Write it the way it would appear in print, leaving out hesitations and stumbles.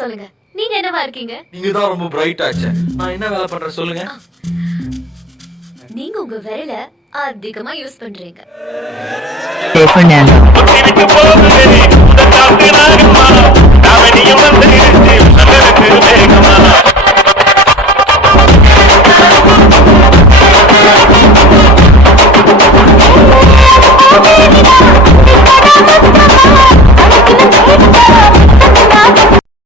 சொல்லுங்க, நீங்க என்னவா இருக்கீங்க? நீங்க தான் ரொம்ப பிரைட் ஆச்சே. நான் என்ன வேலை பண்றேன் சொல்லுங்க. நீங்க உங்க விரல அதிகமா யூஸ் பண்றீங்க. Fernando.